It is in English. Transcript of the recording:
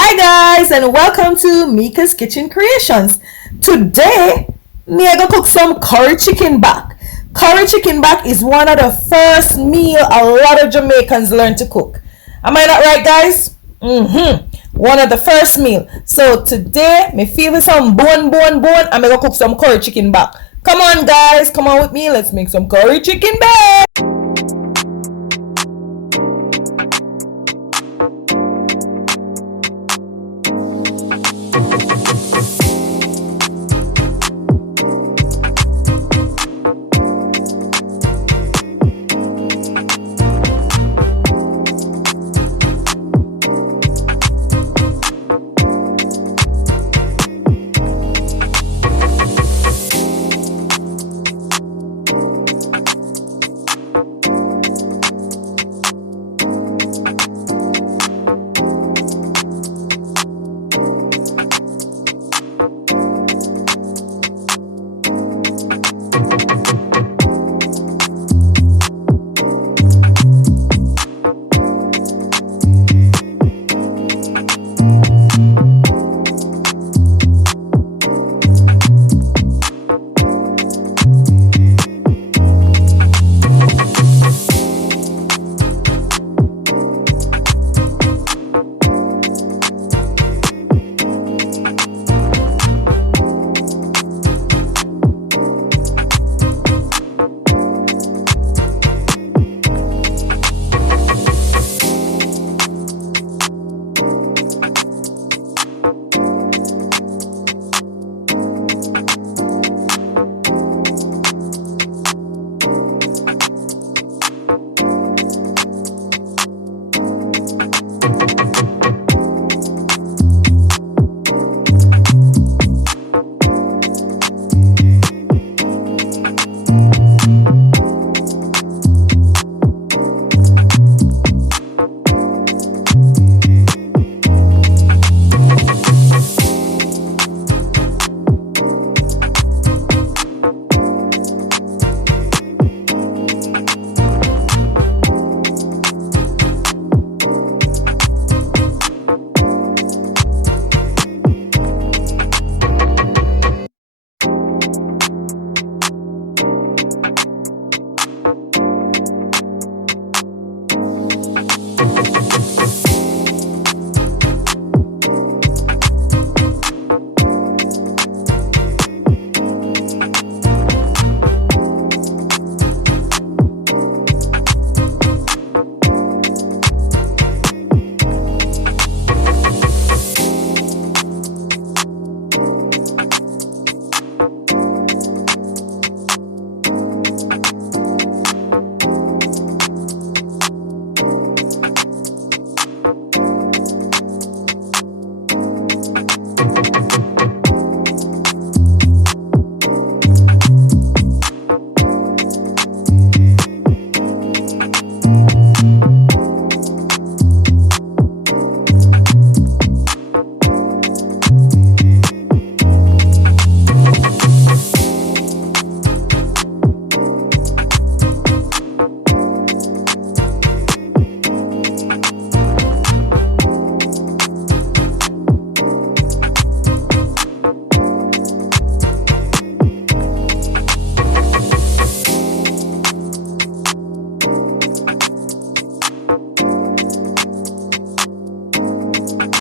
Hi guys and welcome to Mika's Kitchen Creations. Today, me I gonna cook some curry chicken back. Curry chicken back is one of the first meal a lot of Jamaicans learn to cook. Am I not right, guys? One of the first meal. So today, me feel some bone. I'm gonna cook some curry chicken back. Come on guys, come on with me. Let's make some curry chicken back.